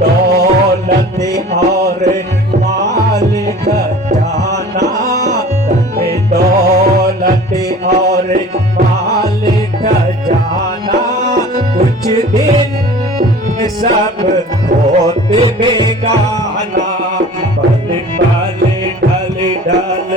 दौलत और माल खजाना, धन दौलत और माल खजाना, कुछ दिन सब होत बेगाना, पल पल ढल ढल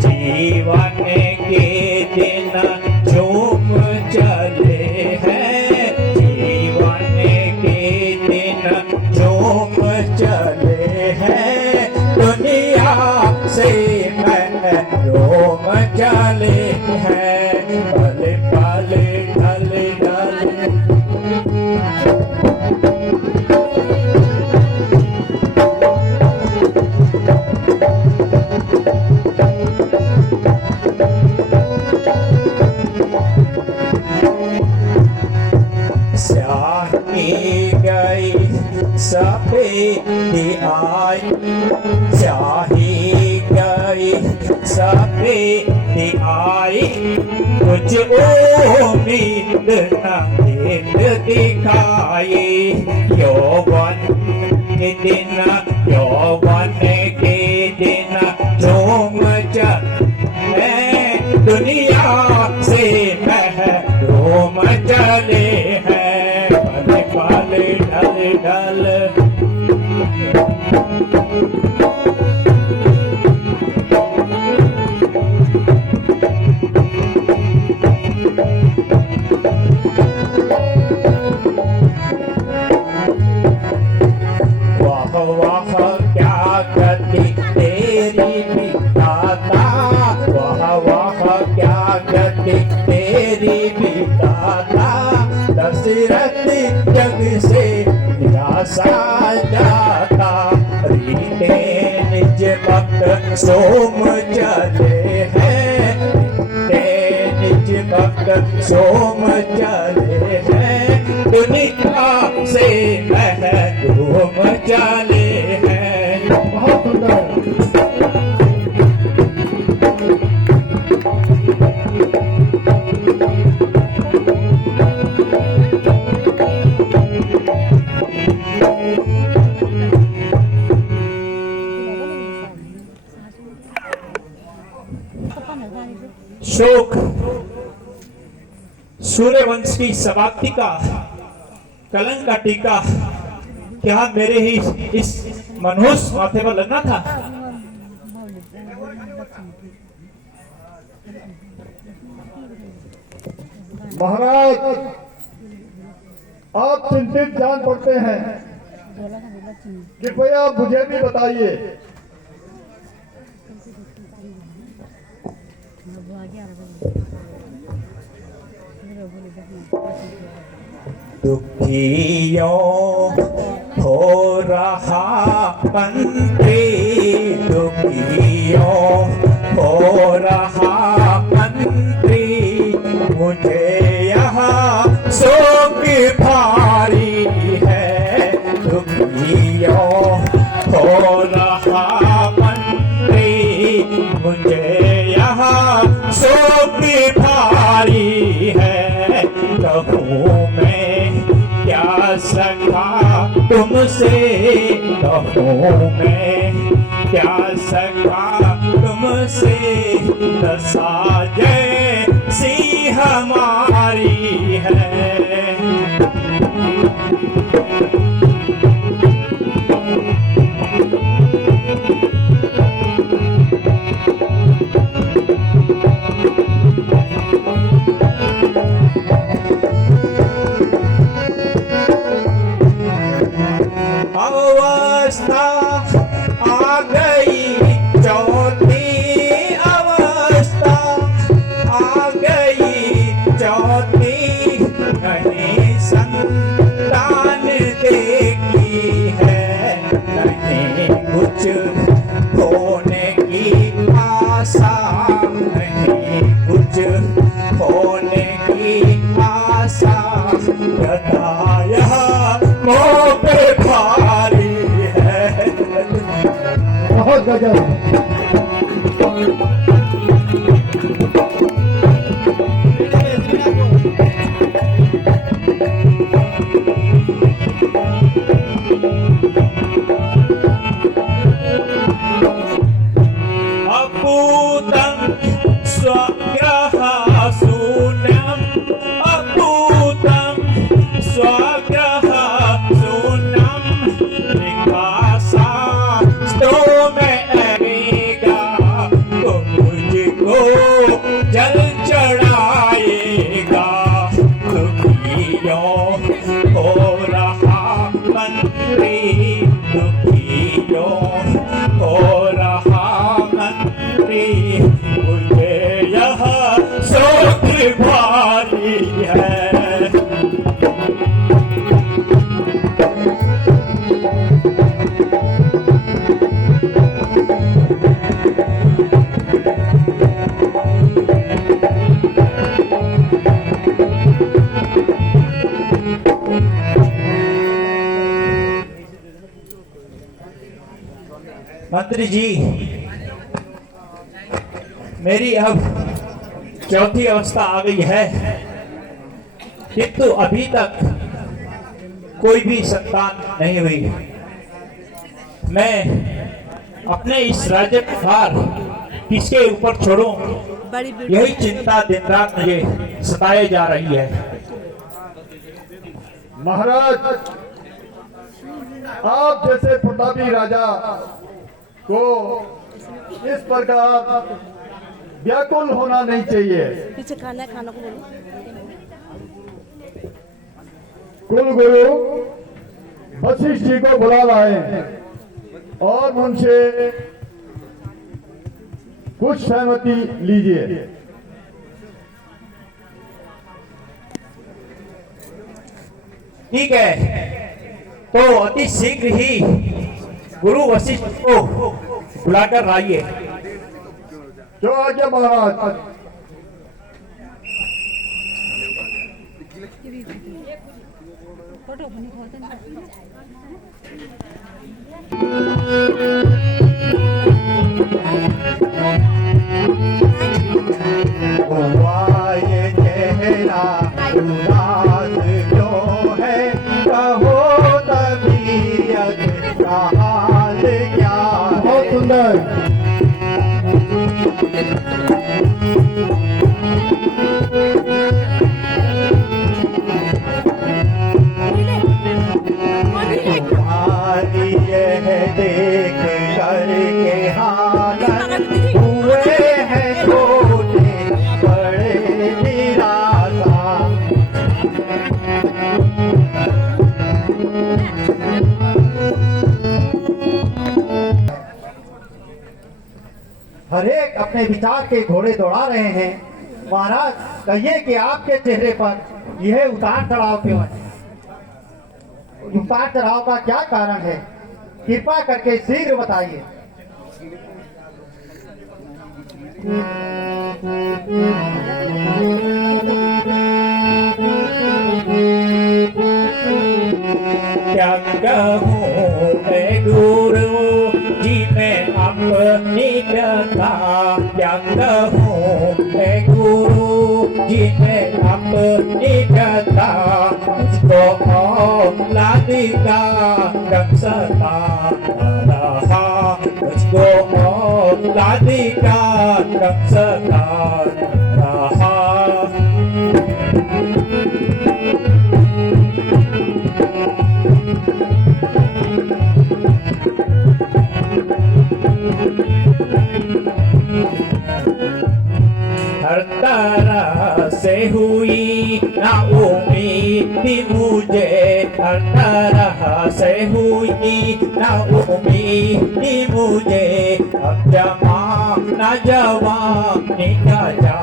जीवन के दिन झूम चले हैं, जीवन के दिन झूम चले हैं, दुनिया से रोम चले हैं, पल पल ढल ढल स्याही गई सफेदी आई, स्याही गई सफेदी आई, कुछ उम्मीद न दिखाई, यौवन के दिन यौवन के दिन झूम चले, दुनिया से महरूम चले हैं, पल पल ढल ढल वाह वाह क्या गति तेरी विधाता, वाह वाह क्या गति तेरी विधाता, दशरथ जग से निराशा जाता, रीते निज भक्त सोम चले हैं, रीते निज भक्त सोम चले हैं, दुनिया से महरूम चले हैं। बहुत सुंदर। शोक सूर्यवंश की समाप्ति का कलंक का टीका क्या मेरे ही इस मनहूस माथे पर लगना था? महाराज, आप चिंतित जान पड़ते हैं, कृपया मुझे भी बताइए। दुखियों हो रहा मंत्री, दुखियों हो रहा मंत्री, मुझे यहाँ शोक भारी है, दुखियों हो रहा मंत्री, मुझे यहाँ शोक भारी है, कहूँ मैं क्या सखा तुमसे, कहूँ मैं क्या सखा तुमसे, दशा जैसी हमारी है। अवस्था आ गई चौथी अवस्था, आ गई चौथी, नहीं संतान देखी है, नहीं कुछ होने की आशा, नहीं कुछ होने की आशा, मोह पे भारी है। बहुत गजब। भारी है। मंत्री जी, मेरी अब चौथी अवस्था आ गई है, किंतु अभी तक कोई भी संतान नहीं हुई। मैं अपने इस राज्य का भार किसके ऊपर छोड़ूं, यही चिंता दिन रात मुझे सताए जा रही है। महाराज, आप जैसे प्रतापी राजा को इस प्रकार व्याकुल होना नहीं चाहिए। पीछे खाना है, खाना को बोलो। कुल गुरु वशिष्ठ जी को बुला लाए और उनसे कुछ सहमति लीजिए। ठीक है, तो अति शीघ्र ही गुरु वशिष्ठ को बुलाकर लाइए। जो आज्ञा महाराज। फोटो बनी बहुत ये चेहरा उदास क्यों है, कहो तबीयत का हाल क्या है। बहुत सुंदर। तुम्हारी यह देख करके हालत हुए हैं छोटे बड़े निराशा। हरेक अपने विचार के घोड़े दौड़ा रहे हैं। महाराज, कहिए कि आपके चेहरे पर यह उतार चढ़ाव क्यों है? उतार चढ़ाव का क्या कारण है? कृपा करके शीघ्र बताइए। क्या कहूँ मैं गुरु जी मैं अपनी कथा, क्या कहूँ मैं गुरु जी मैं अपनी कथा। मुझको औलाद का गम सता रहा, मुझको औलाद का गम सता रहा। हर तरह से हुई ना उम्मीद मुझे, हर तरह से हुई ना उम्मीद मुझे। अब जमाना जवानी का जा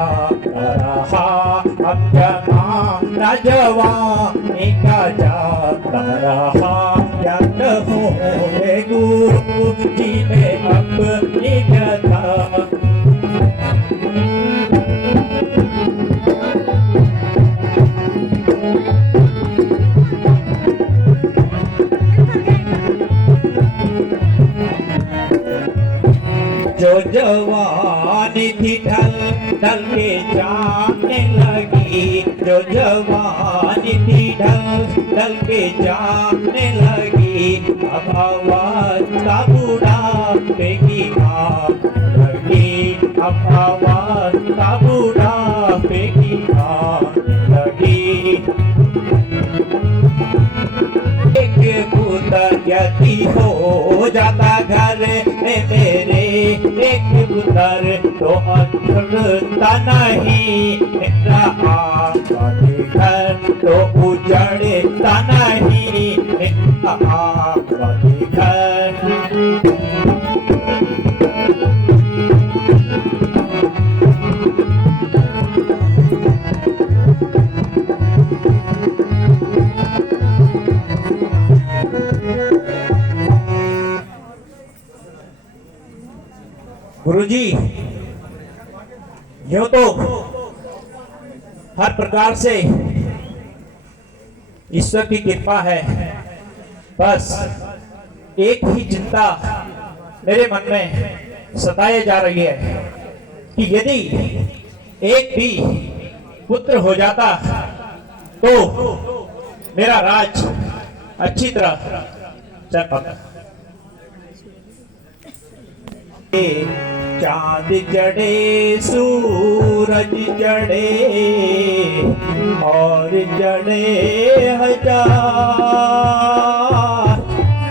रहा, अब जमाना जवानी का जा रहा। क्या कहूँ मैं गुरु जी में अपनी कथा। जो जवानी थी ढल ढल के जाने लगी, जो जवानी थी ढल ढल के जाने लगी। अब आवाज का बुढ़ापे की आग लगी, अब आवाज का बुढ़ापे की आग लगी। एक पुत्र यदि हो जाता घर में मेरे, एक पुत्र तो अंधता नहीं, मेरा आबादी घर तो उजड़ता नहीं, मेरा आबादी घर। गुरुजी, यूं तो हर प्रकार से ईश्वर की कृपा है, बस एक ही चिंता मेरे मन में सताए जा रही है कि यदि एक भी पुत्र हो जाता तो मेरा राज अच्छी तरह चल पाता। चांद जड़े सूरज जड़े और जड़े हजार,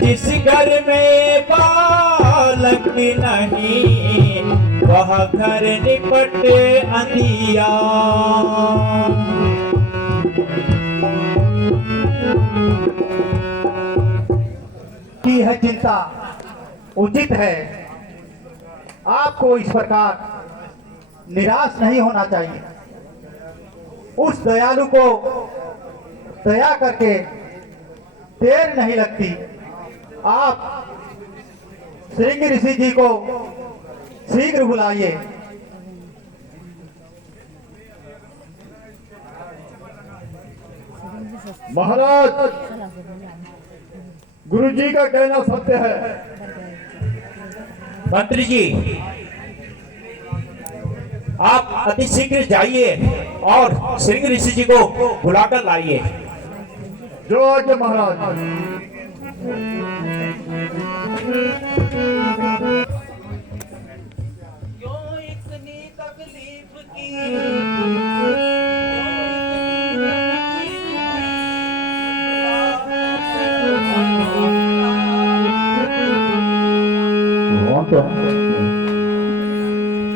जिस घर में बालक नहीं वह घर निपट अंधिया। की है चिंता उचित है, आपको इस प्रकार निराश नहीं होना चाहिए। उस दयालु को दया करके देर नहीं लगती। आप श्रृंग ऋषि जी को शीघ्र बुलाइए। महाराज, गुरु जी का कहना सत्य है। मंत्री जी, आप अति शीघ्र जाइए और श्रृंग ऋषि जी को बुलाकर लाइए। जो आज्ञा महाराज।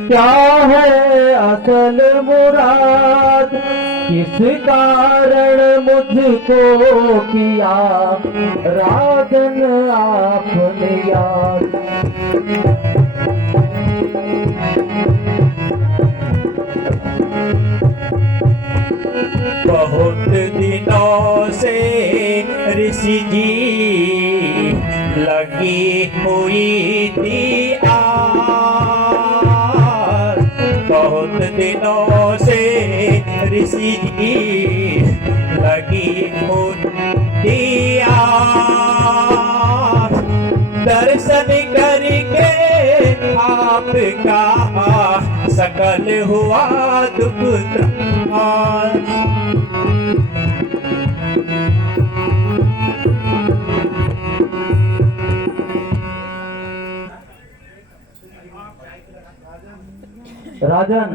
क्या है असल मुराद, किस कारण मुझको किया राजन आपने याद। बहुत दिनों से ऋषि जी लगी हुई थी आस, बहुत दिनों से ऋषि जी लगी हुई आस, दर्शन करके आपका सकल हुआ दुख त्रास। राजन,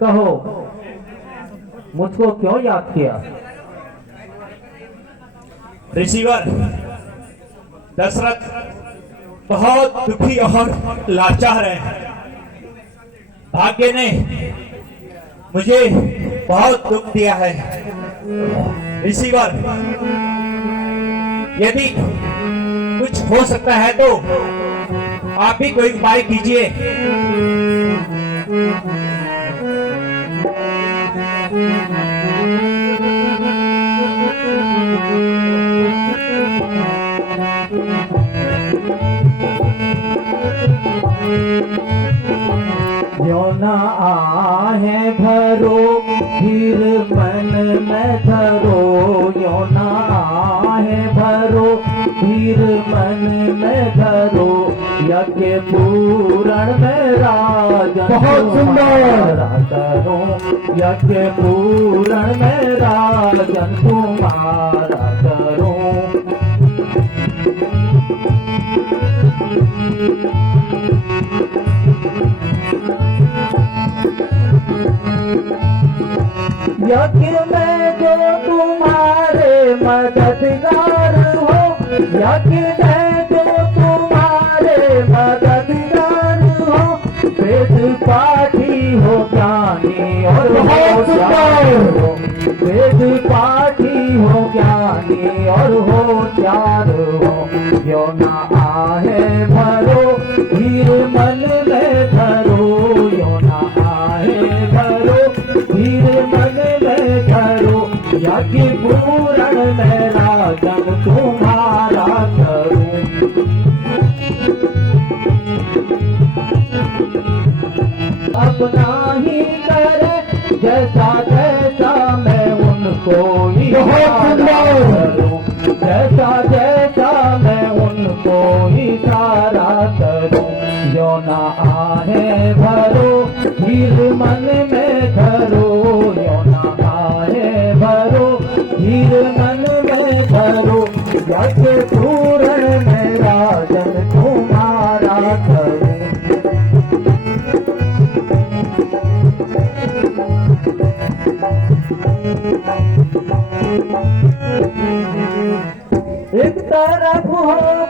कहो मुझको क्यों याद किया। ऋषिवर दशरथ बहुत दुखी और लाचार है। भाग्य ने मुझे बहुत दुख दिया है। ऋषिवर, यदि कुछ हो सकता है तो आप ही कोई उपाय कीजिए। जो न आहे भरो फिर मन में धरो, यो न आहे भरो फिर मन में धरो, यज्ञ पूरण में राजन बहुत सुंदर करो, यज्ञ पूरण में राजन तुम्हारा करो। यज्ञ में जो तुम्हारे मददगार हो, यज्ञ में जो तुम्हारे मददगार हो, वेद पाठी हो ज्ञानी और होशियार हो, वेद पाठी हो ज्ञानी और होशियार हो। यो ना आहे भरो धीर मन में धरो, यो ना आहे भरो धीर मन में धरो, यज्ञ पूरण में राजन तुम्हारा करूं। अपना ही करे, जैसा जैसा मैं उनको इशारा करूं, जैसा जैसा मैं उनको इशारा करूं। जो ना आहे भरो हीर मन में धरो, यो ना आहे भरो हीर मन में धरो, जग पूर्ण में राजन तुम्हारा करूं। एक तरफ हो